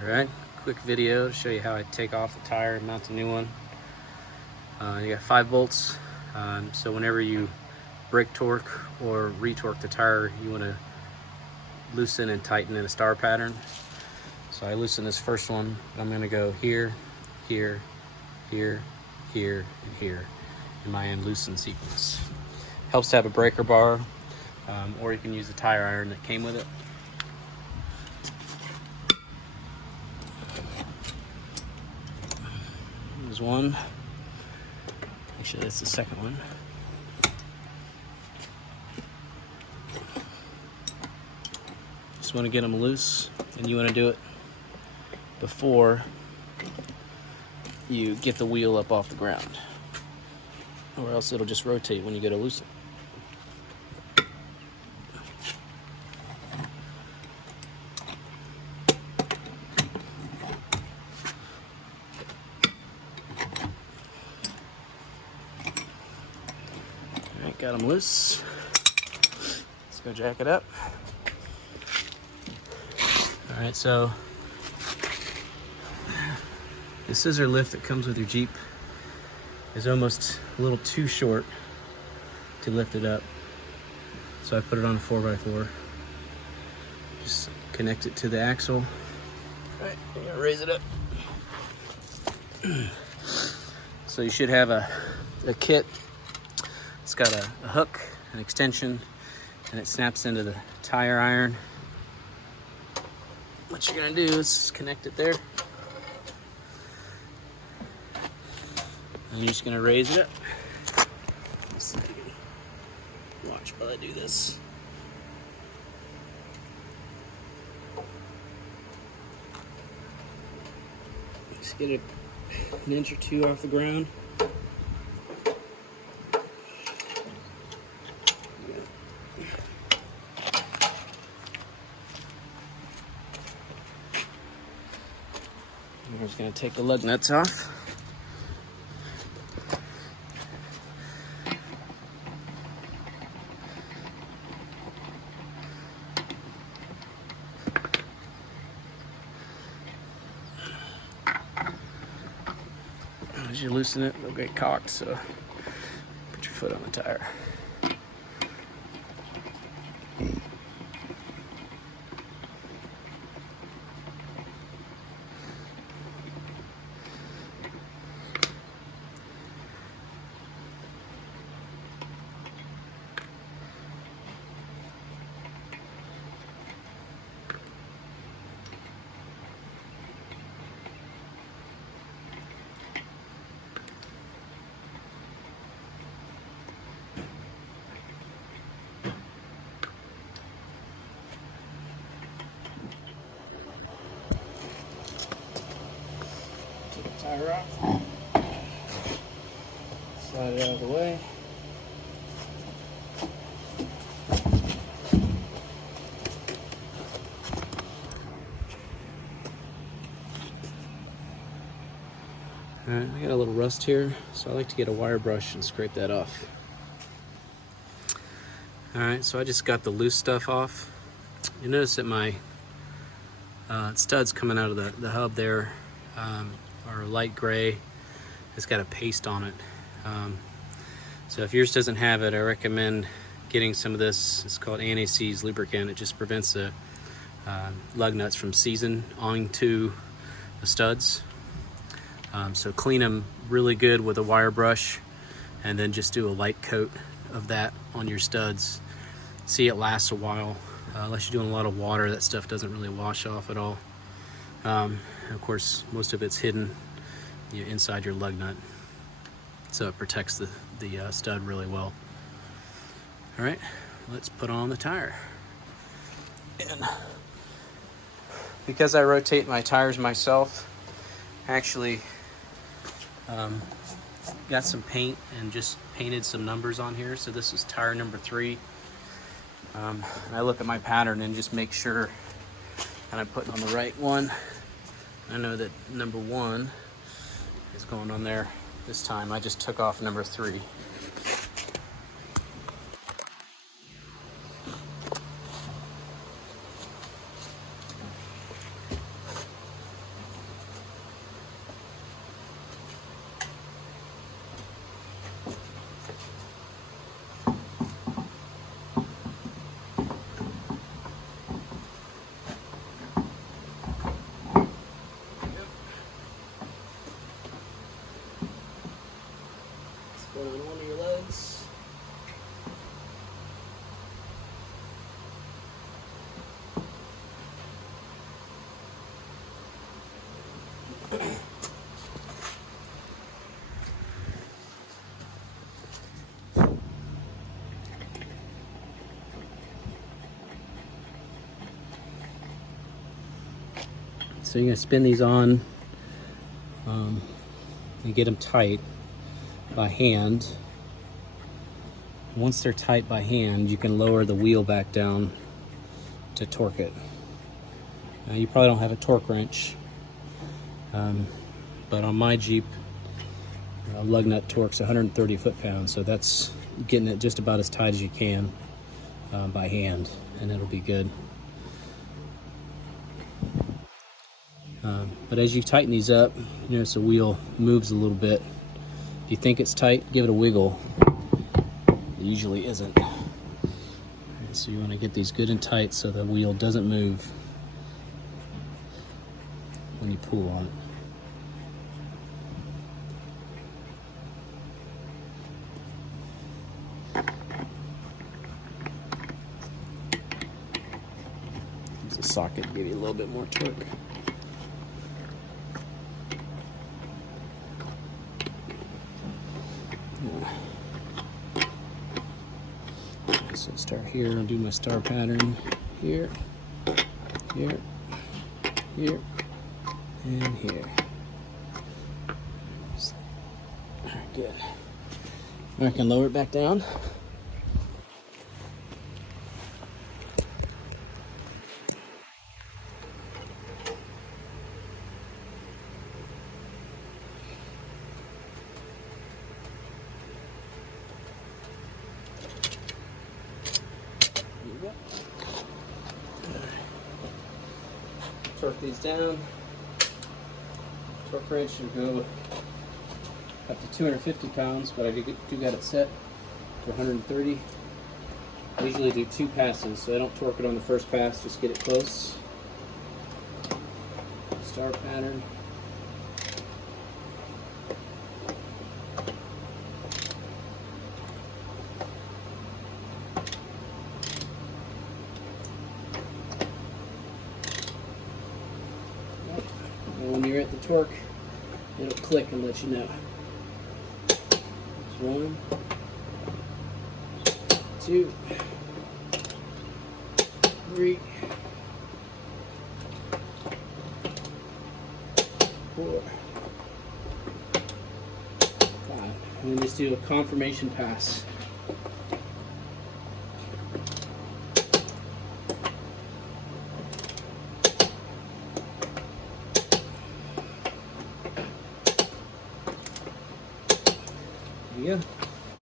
Alright, quick video to show you how I take off the tire and mount a new one. You got 5 bolts, so whenever you brake torque or retorque the tire, you want to loosen and tighten in a star pattern. So I loosen this first one. I'm going to go here, here, here, here, and here in my unloosen sequence. Helps to have a breaker bar, or you can use the tire iron that came with it. There's one. Actually, that's the second one. Just want to get them loose, and you want to do it before you get the wheel up off the ground, or else it'll just rotate when you go to loosen. Alright, got them loose. Let's go jack it up. Alright, so the scissor lift that comes with your Jeep is almost a little too short to lift it up. So I put it on a 4x4. Just connect it to the axle. Alright, I'm gonna raise it up. So you should have a kit. It's got a hook, an extension, and it snaps into the tire iron. What you're gonna do is just connect it there. And you're just gonna raise it up. Let's see if you can watch while I do this. Just get it an inch or two off the ground. We're just going to take the lug nuts off. As you loosen it, it'll get cocked, so put your foot on the tire. Tire off, slide it out of the way. Alright, I got a little rust here, so I like to get a wire brush and scrape that off. Alright, so I just got the loose stuff off. You notice that my studs coming out of the hub there are light gray. It's got a paste on it. So if yours doesn't have it, I recommend getting some of this. It's called anti-seize lubricant. It just prevents the lug nuts from seizing onto the studs. So clean them really good with a wire brush, and then just do a light coat of that on your studs. See, it lasts a while. Unless you're doing a lot of water, that stuff doesn't really wash off at all. Of course, most of it's hidden inside your lug nut, so it protects the stud really well. All right, let's put on the tire. And because I rotate my tires myself, I actually got some paint and just painted some numbers on here. So this is tire number 3. And I look at my pattern and just make sure that I'm putting on the right one. I know that number 1 is going on there this time. I just took off number 3. So you're going to spin these on and get them tight by hand. Once they're tight by hand, you can lower the wheel back down to torque it. Now, you probably don't have a torque wrench, but on my Jeep, lug nut torques 130 foot-pounds, so that's getting it just about as tight as you can by hand, and it'll be good. But as you tighten these up, you notice the wheel moves a little bit. If you think it's tight, give it a wiggle. It usually isn't. Right, so you want to get these good and tight so the wheel doesn't move when you pull on it. Use a socket to give you a little bit more torque. So start here, I'll do my star pattern here, here, here, and here. All right, good. I can lower it back down. Torque these down. Torque wrench should go up to 250 pounds, but I do got it set for 130. I usually do 2 passes, so I don't torque it on the first pass, just get it close. Star pattern. And when you're at the torque, it'll click and let you know. That's 1, 2, 3, 4, 5. And then just do a confirmation pass. There you go.